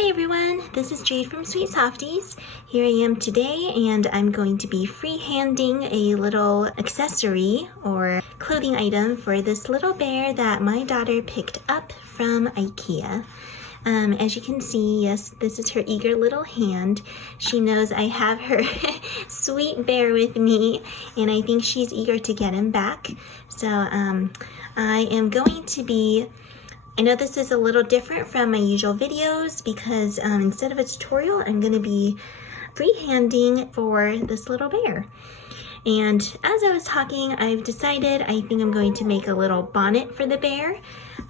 Hi everyone, this is Jade from Sweet Softies. Here I am today and I'm going to be freehanding a little accessory or clothing item for this little bear that my daughter picked up from IKEA. As you can see, yes, this is her eager little hand. She knows I have her sweet bear with me and I think she's eager to get him back. So I am going to be I know this is a little different from my usual videos because instead of a tutorial, I'm going to be freehanding for this little bear. And as I was talking, I've decided I think I'm going to make a little bonnet for the bear.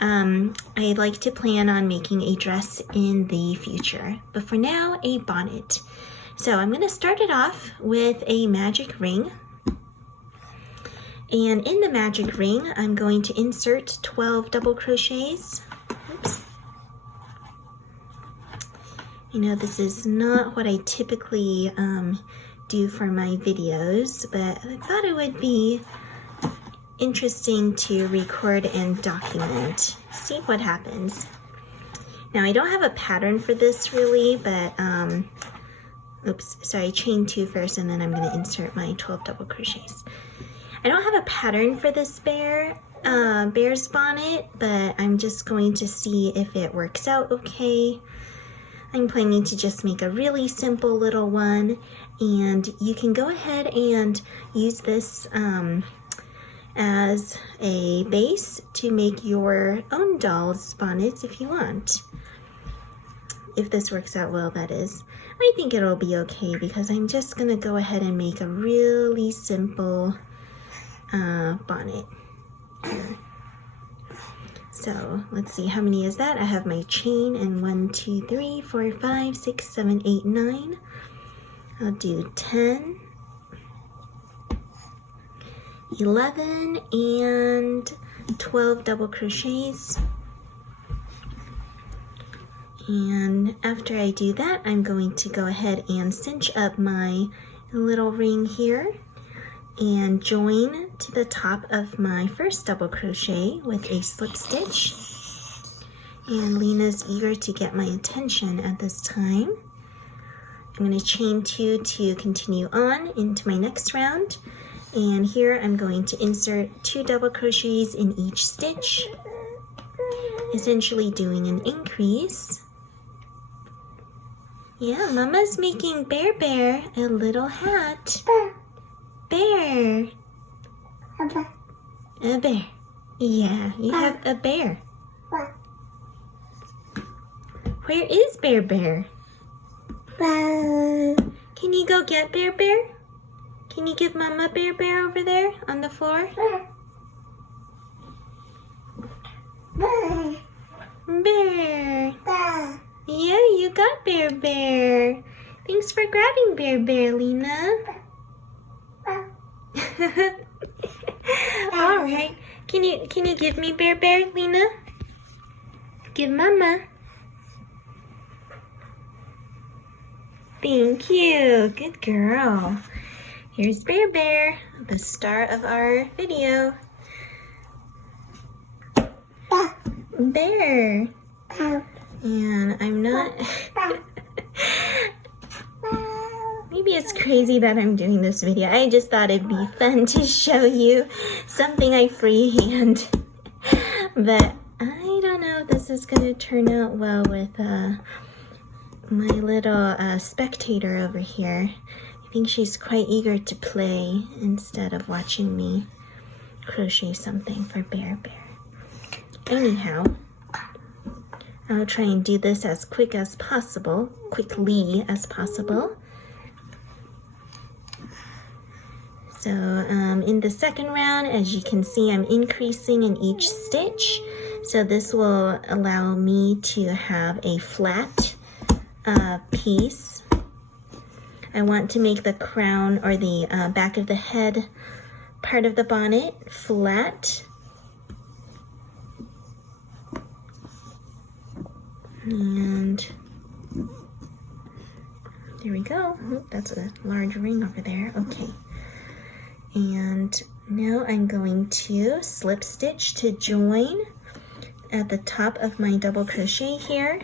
I'd like to plan on making a dress in the future, but for now, a bonnet. So I'm going to start it off with a magic ring. And in the magic ring, I'm going to insert 12 double crochets. Oops. I know this is not what I typically do for my videos, but I thought it would be interesting to record and document. See what happens. Now, I don't have a pattern for this really, but oops, sorry, chain 2 first, and then I'm going to insert my 12 double crochets. I don't have a pattern for this bear's bonnet, but I'm just going to see if it works out okay. I'm planning to just make a really simple little one, and you can go ahead and use this as a base to make your own doll's bonnets if you want. If this works out well, that is. I think it'll be okay because I'm just gonna go ahead and make a really simple bonnet. So let's see, how many is that? I have my chain and 1, 2, 3, 4, 5, 6, 7, 8, 9. I'll do 10, 11, and 12 double crochets. And after I do that, I'm going to go ahead and cinch up my little ring here and join to the top of my first double crochet with a slip stitch. And Lena's eager to get my attention at this time. I'm going to chain 2 to continue on into my next round. And here I'm going to insert 2 double crochets in each stitch, essentially doing an increase. Yeah, Mama's making Bear Bear a little hat. Bear. A bear. Yeah, you have a bear. Where is Bear Bear? Can you go get Bear Bear? Can you give Mama Bear Bear over there on the floor? Bear. Yeah, you got Bear Bear. Thanks for grabbing Bear Bear, Lena. All right. Can you give me Bear Bear, Lena? Give Mama. Thank you. Good girl. Here's Bear Bear, the star of our video. Bear. And I'm not... Maybe it's crazy that I'm doing this video. I just thought it'd be fun to show you something I freehand. But I don't know if this is going to turn out well with my little spectator over here. I think she's quite eager to play instead of watching me crochet something for Bear Bear. Anyhow, I'll try and do this as quickly as possible. So in the second round, as you can see, I'm increasing in each stitch. So this will allow me to have a flat piece. I want to make the crown or the back of the head part of the bonnet flat. And there we go. Oh, that's a large ring over there. Okay. And now I'm going to slip stitch to join at the top of my double crochet here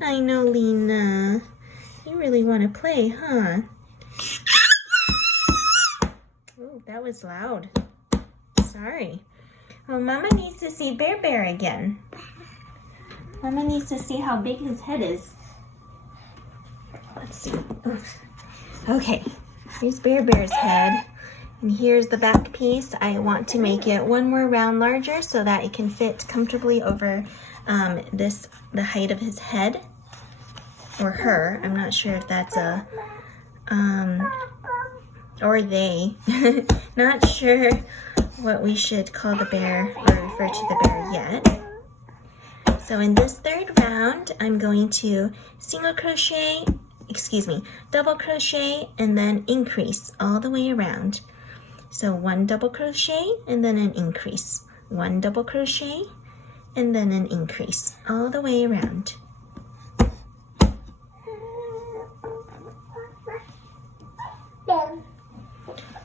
I know, Lena. You really want to play, huh? Oh, that was loud. Sorry. Well, Mama needs to see Bear Bear again. Mama needs to see how big his head is. Let's see. Okay, here's Bear Bear's head. And here's the back piece. I want to make it one more round larger so that it can fit comfortably over the height of his head. Or her. I'm not sure if that's a, or they. Not sure what we should call the bear or refer to the bear yet. So in this third round, I'm going to double crochet and then increase all the way around. So one double crochet and then an increase. One double crochet and then an increase all the way around.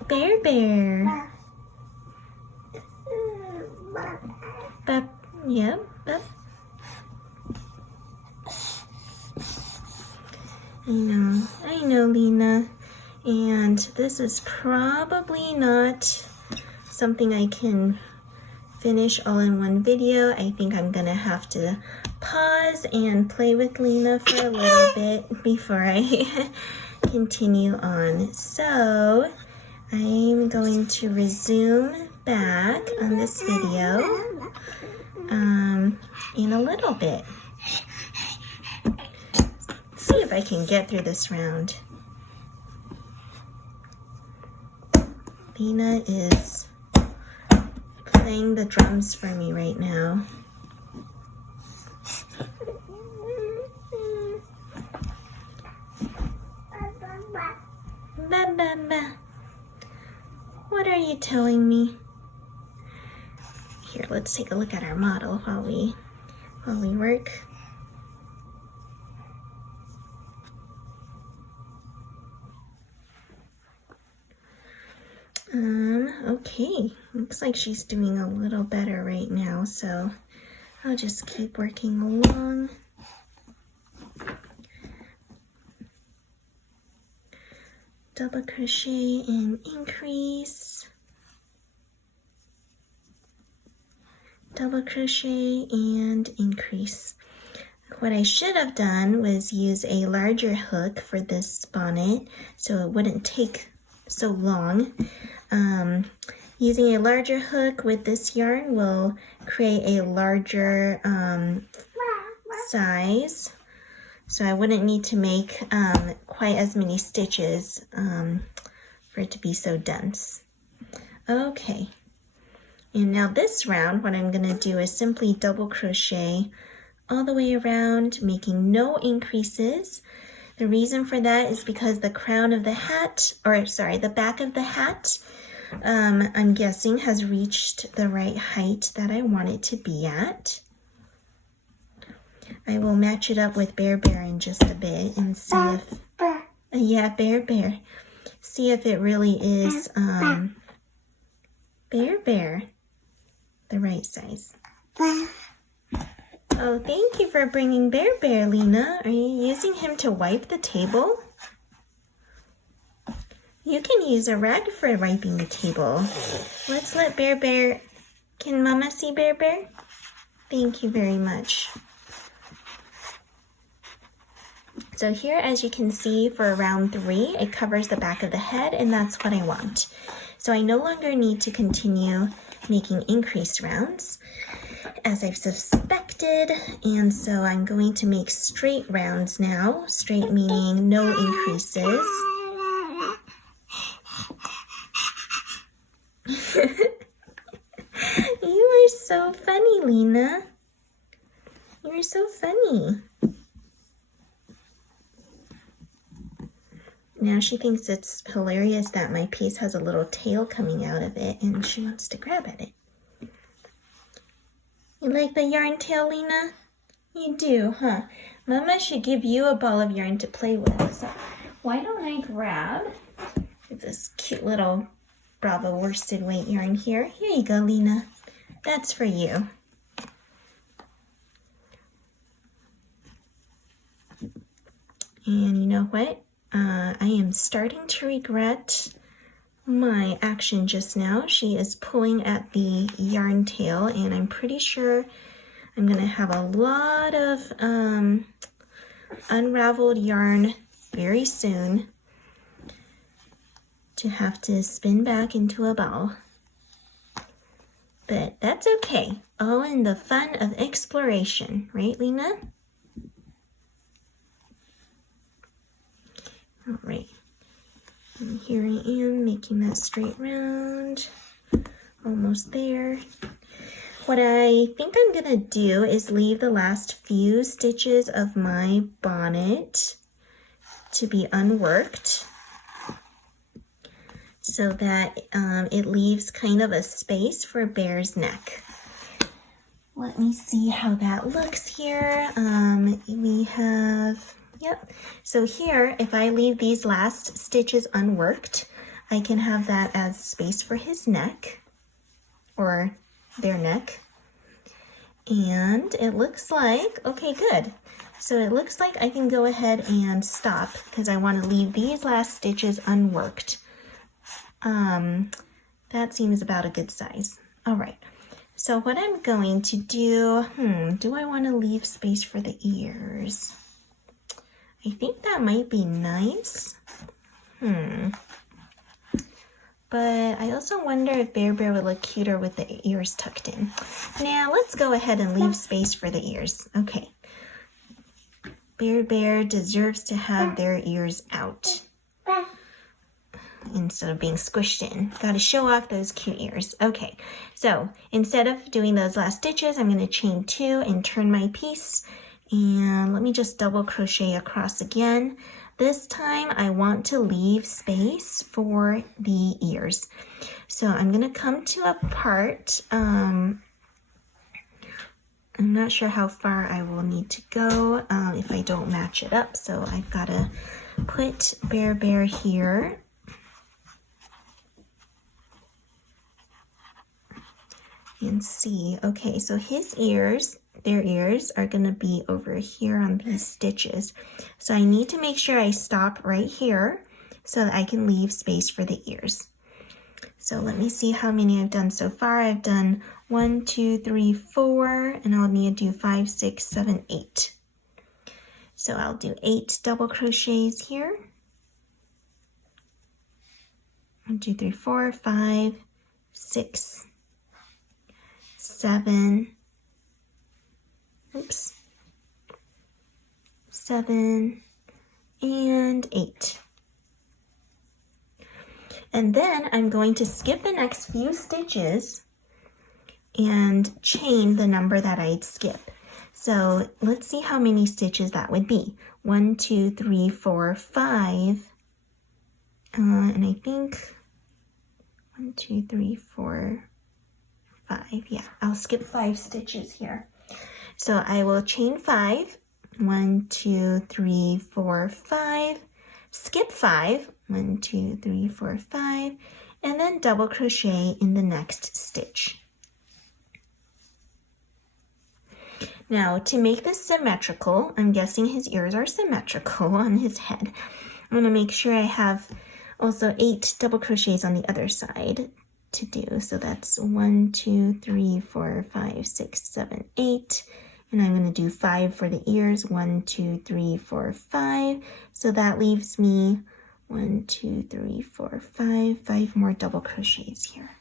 Bear Bear. Bep, yep, bep. I know, Lena. And this is probably not something I can finish all in one video. I think I'm gonna have to pause and play with Lena for a little bit before I continue on. So I'm going to resume back on this video in a little bit. Let's see if I can get through this round. Lena is playing the drums for me right now. Ba, ba, ba. What are you telling me? Here, let's take a look at our model while we work. Okay, looks like she's doing a little better right now, so I'll just keep working along. Double crochet and increase. Double crochet and increase. What I should have done was use a larger hook for this bonnet so it wouldn't take so long. Using a larger hook with this yarn will create a larger size, so I wouldn't need to make quite as many stitches for it to be so dense. Okay, and now this round what I'm going to do is simply double crochet all the way around, making no increases. The reason for that is because the crown of the hat, or sorry, the back of the hat, I'm guessing has reached the right height that I want it to be at. I will match it up with Bear Bear in just a bit and see if, yeah, Bear Bear, see if it really is Bear Bear, the right size. Oh, thank you for bringing Bear Bear, Lena. Are you using him to wipe the table? You can use a rag for wiping the table. Let's let Bear Bear... Can Mama see Bear Bear? Thank you very much. So here, as you can see, for round 3, it covers the back of the head, and that's what I want. So I no longer need to continue making increased rounds, as I've suspected, and so I'm going to make straight rounds now. Straight meaning no increases. You are so funny, Lena. You're so funny. Now she thinks it's hilarious that my piece has a little tail coming out of it, and she wants to grab at it. You like the yarn tail, Lena? You do, huh? Mama should give you a ball of yarn to play with. So why don't I grab this cute little Bravo worsted weight yarn here? Here you go, Lena. That's for you. And you know what? I am starting to regret my action just now. She is pulling at the yarn tail, and I'm pretty sure I'm gonna have a lot of unraveled yarn very soon to have to spin back into a ball. But that's okay. All in the fun of exploration, right, Lena? All right. And here I am making that straight round. Almost there. What I think I'm gonna do is leave the last few stitches of my bonnet to be unworked so that it leaves kind of a space for Bear's neck. Let me see how that looks here. We have, yep. So here, if I leave these last stitches unworked, I can have that as space for his neck, or their neck. And it looks like, okay, good. So it looks like I can go ahead and stop because I want to leave these last stitches unworked. That seems about a good size. All right. So what I'm going to do, do I want to leave space for the ears? I think that might be nice. But I also wonder if Bear would look cuter with the ears tucked in. Now let's go ahead and leave space for the ears. Okay. Bear deserves to have their ears out instead of being squished in. Got to show off those cute ears. Okay, so instead of doing those last stitches, I'm going to chain 2 and turn my piece. And let me just double crochet across again. This time I want to leave space for the ears. So I'm going to come to a part. I'm not sure how far I will need to go if I don't match it up. So I've got to put Bear here. And see, okay, so his ears, their ears are going to be over here on these stitches. So I need to make sure I stop right here so that I can leave space for the ears. So let me see how many I've done so far. I've done 1, 2, 3, 4, and I'll need to do 5, 6, 7, 8. So I'll do 8 double crochets here. 1, 2, 3, 4, 5, 6, 7, 7, and 8. And then I'm going to skip the next few stitches and chain the number that I'd skip. So let's see how many stitches that would be. 1, 2, 3, 4, 5. And I think 1, 2, 3, 4, 5. Yeah, I'll skip 5 stitches here. So I will chain 5. 1, 2, 3, 4, 5. Skip 5. 1, 2, 3, 4, 5. And then double crochet in the next stitch. Now, to make this symmetrical, I'm guessing his ears are symmetrical on his head. I'm going to make sure I have also 8 double crochets on the other side to do. So that's 1, 2, 3, 4, 5, 6, 7, 8. And I'm going to do 5 for the ears. 1, 2, 3, 4, 5. So that leaves me 1, 2, 3, 4, 5. 5 more double crochets here.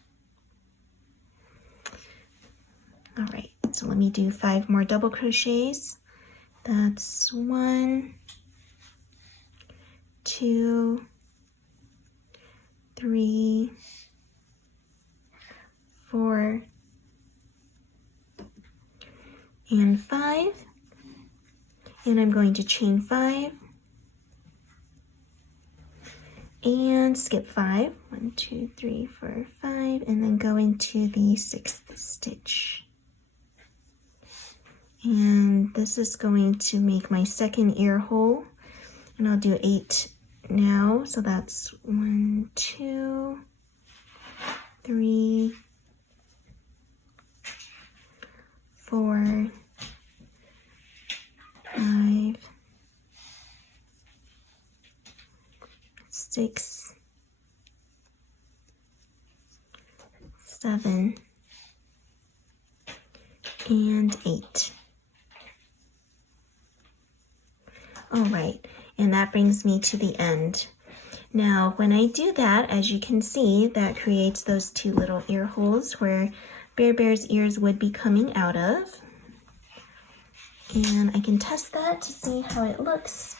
All right, so let me do 5 more double crochets. That's 1, 2, 3, 4, and 5. And I'm going to chain 5 and skip 5. 1, 2, 3, 4, 5, and then go into the 6th stitch. And this is going to make my second ear hole, and I'll do 8 now. So that's 1, 2, 3, 4, 5, 6, 7, and 8. All right, and that brings me to the end. Now, when I do that, as you can see, that creates those 2 little ear holes where Bear Bear's ears would be coming out of. And I can test that to see how it looks.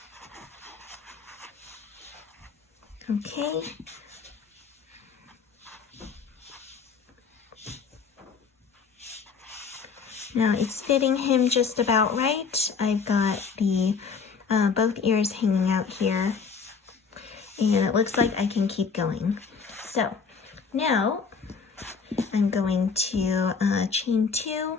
Okay. Now it's fitting him just about right. I've got the both ears hanging out here, and it looks like I can keep going. So now I'm going to chain 2,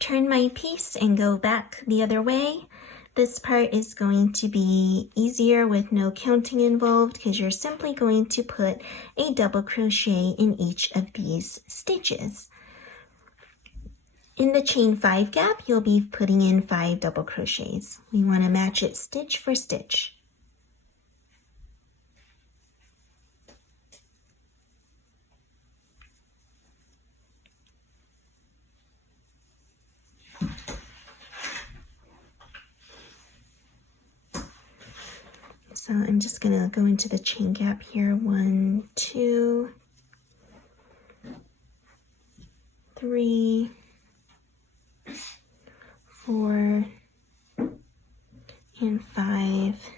turn my piece and go back the other way. This part is going to be easier with no counting involved because you're simply going to put a double crochet in each of these stitches. In the chain 5 gap, you'll be putting in 5 double crochets. We want to match it stitch for stitch. So I'm just going to go into the chain gap here. 1, 2, 3, 4, and 5.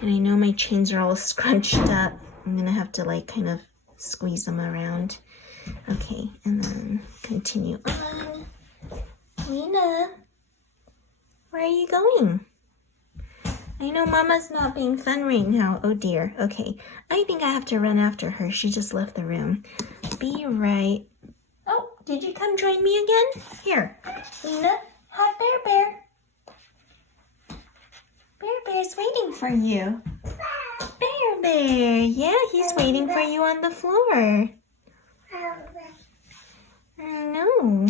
And I know my chains are all scrunched up. I'm going to have to like kind of squeeze them around. Okay, and then continue on. Lena, where are you going? I know Mama's not being fun right now. Oh dear. Okay, I think I have to run after her. She just left the room. Be right. Oh, did you come join me again? Here, Lena, hot Bear Bear. Bear Bear's waiting for you. Bear Bear, yeah, he's waiting for you on the floor. No.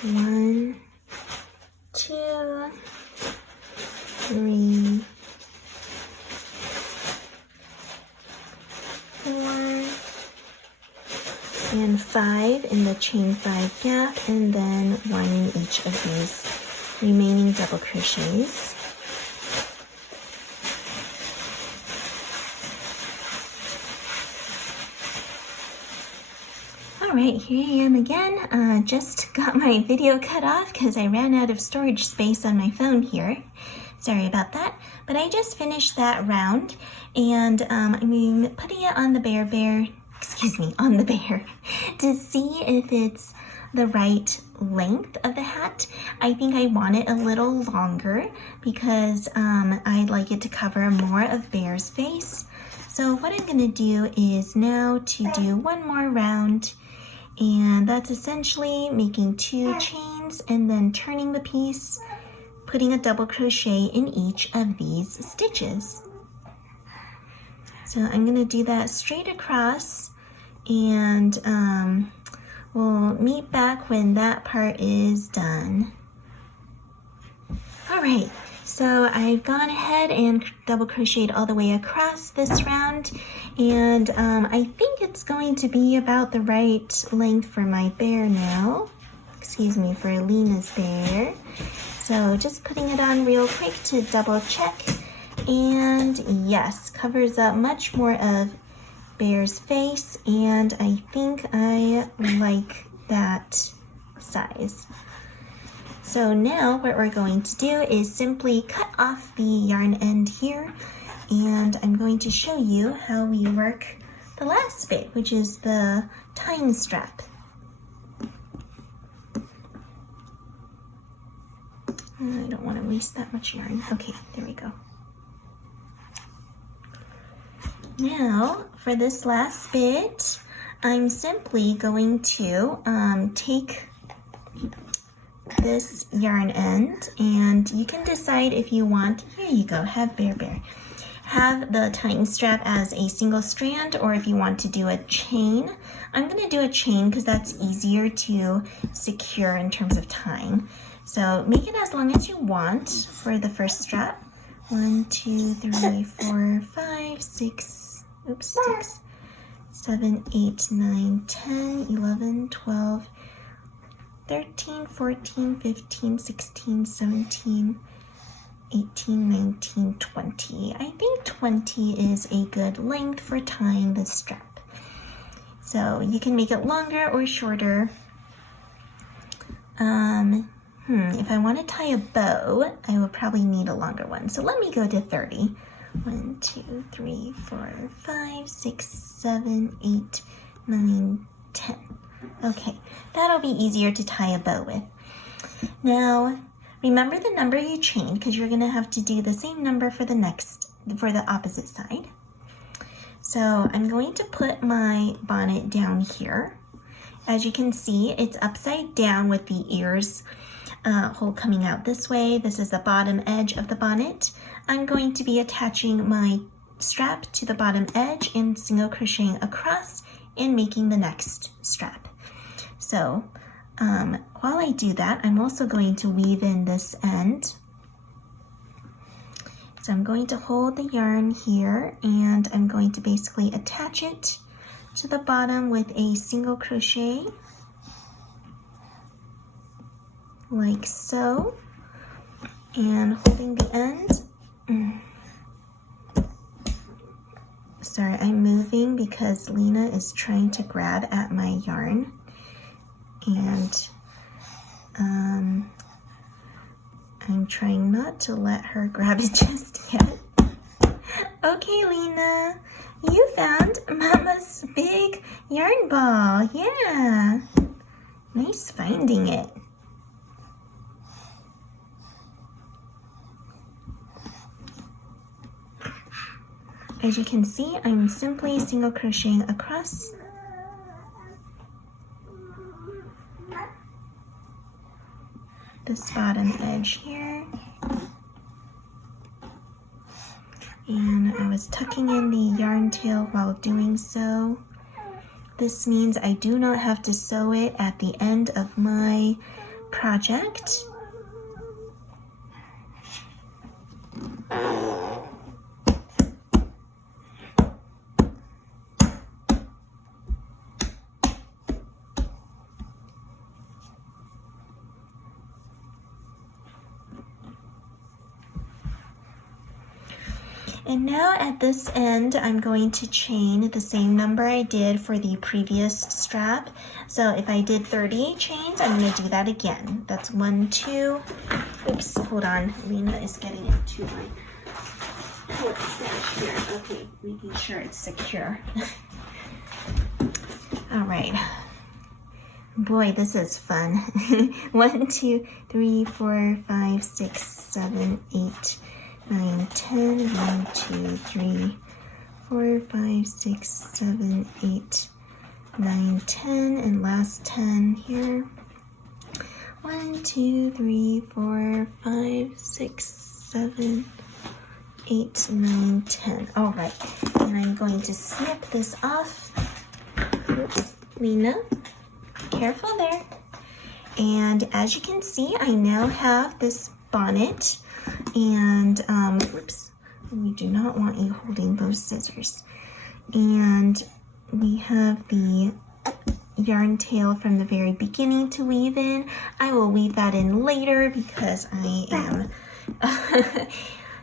One, 2, 3, 4, and 5 in the chain 5 gap, and then 1 in each of these remaining double crochets. Alright, here I am again. Just got my video cut off because I ran out of storage space on my phone here. Sorry about that. But I just finished that round, and I'm putting it on the bear, on the bear, to see if it's the right length of the hat. I think I want it a little longer because I'd like it to cover more of Bear's face. So what I'm going to do is now to do one more round, and that's essentially making 2 chains and then turning the piece, putting a double crochet in each of these stitches. So I'm going to do that straight across, and we'll meet back when that part is done. All right, so I've gone ahead and double crocheted all the way across this round, and I think it's going to be about the right length for my bear now. Excuse me, for Lena's bear. So just putting it on real quick to double check, and yes, covers up much more of Bear's face, and I think I like that size. So now what we're going to do is simply cut off the yarn end here, and I'm going to show you how we work the last bit, which is the tying strap. I don't want to waste that much yarn. Okay, there we go. Now, for this last bit, I'm simply going to take this yarn end, and you can decide if you want, here you go, have Bear Bear. have the tying strap as a single strand, or if you want to do a chain. I'm going to do a chain because that's easier to secure in terms of tying. So make it as long as you want for the first strap. 1, 2, 3, 4, 5, 6, 7, 8, 9, 10, 11, 12, 13, 14, 15, 16, 17, 18, 19, 20. I think 20 is a good length for tying this strap. So you can make it longer or shorter. If I want to tie a bow, I will probably need a longer one. So let me go to 30. 1, 2, 3, 4, 5, 6, 7, 8, 9, 10. Okay, that'll be easier to tie a bow with. Now, remember the number you chained because you're going to have to do the same number for the opposite side. So I'm going to put my bonnet down here. As you can see, it's upside down with the ears hole coming out this way. This is the bottom edge of the bonnet. I'm going to be attaching my strap to the bottom edge and single crocheting across and making the next strap. So while I do that, I'm also going to weave in this end. So I'm going to hold the yarn here and I'm going to basically attach it to the bottom with a single crochet, like so, and holding the end. Sorry, I'm moving because Lena is trying to grab at my yarn, and I'm trying not to let her grab it just yet. Okay, Lena, you found Mama's big yarn ball. Yeah, nice finding it. As you can see, I'm simply single crocheting across this bottom edge here. And I was tucking in the yarn tail while doing so. This means I do not have to sew it at the end of my project. And now at this end, I'm going to chain the same number I did for the previous strap. So if I did 30 chains, I'm going to do that again. That's 1, 2, oops, hold on. Lena is getting into my coat stash here. Okay, making sure it's secure. All right. Boy, this is fun. 1, 2, 3, 4, 5, 6, 7, 8, 9, 10, 1, 2, 3, 4, 5, 6, 7, 8, 9, 10, and last 10 here. 1, 2, 3, 4, 5, 6, 7, 8, 9, 10. All right, and I'm going to snip this off. Oops, Lena, careful there. And as you can see, I now have this bonnet. And oops, we do not want you holding those scissors. And we have the yarn tail from the very beginning to weave in. I will weave that in later because I am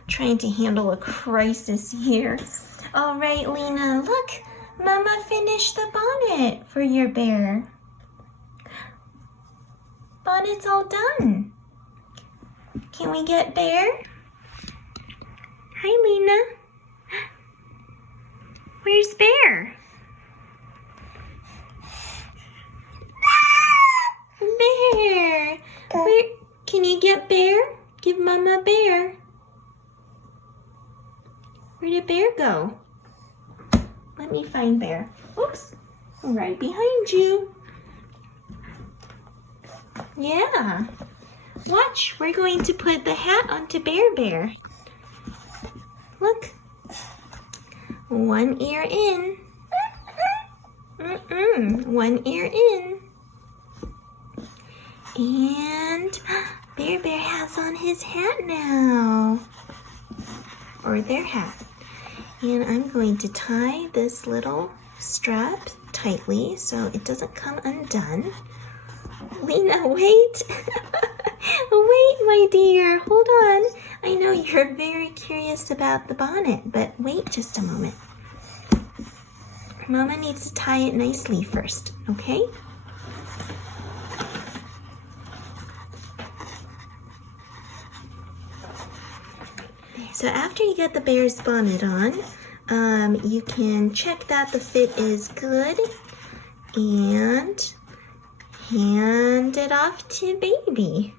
trying to handle a crisis here. All right, Lena, look, Mama finished the bonnet for your bear. Bonnet's all done. Can we get Bear? Hi, Lena. Where's Bear? Bear. Where? Can you get Bear? Give Mama Bear. Where did Bear go? Let me find Bear. Oops. Right behind you. Yeah. Watch, we're going to put the hat onto Bear Bear. Look, One ear in. One ear in. And Bear Bear has on his hat now. Or their hat. And I'm going to tie this little strap tightly so it doesn't come undone. Lena, wait. Wait, my dear. Hold on. I know you're very curious about the bonnet, but wait just a moment. Mama needs to tie it nicely first, okay? So after you get the bear's bonnet on, you can check that the fit is good and hand it off to baby.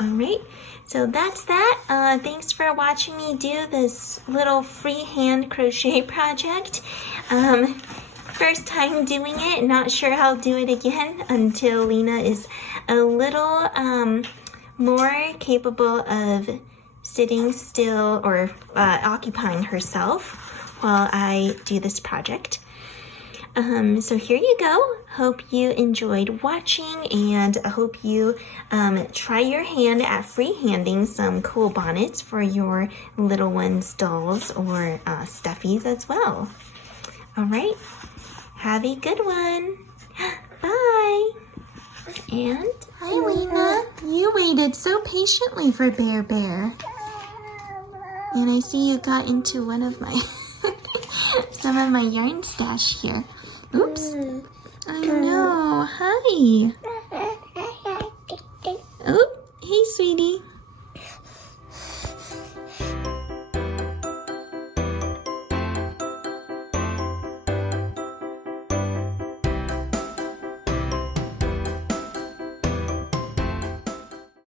All right, so that's that. Thanks for watching me do this little freehand crochet project. First time doing it, not sure I'll do it again until Lena is a little more capable of sitting still or occupying herself while I do this project. So here you go. Hope you enjoyed watching, and I hope you try your hand at freehanding some cool bonnets for your little ones' dolls or stuffies as well. All right, have a good one. Bye. And hi, Lena. You waited so patiently for Bear Bear. And I see you got into one of my some of my yarn stash here. Oops. I know. Hi.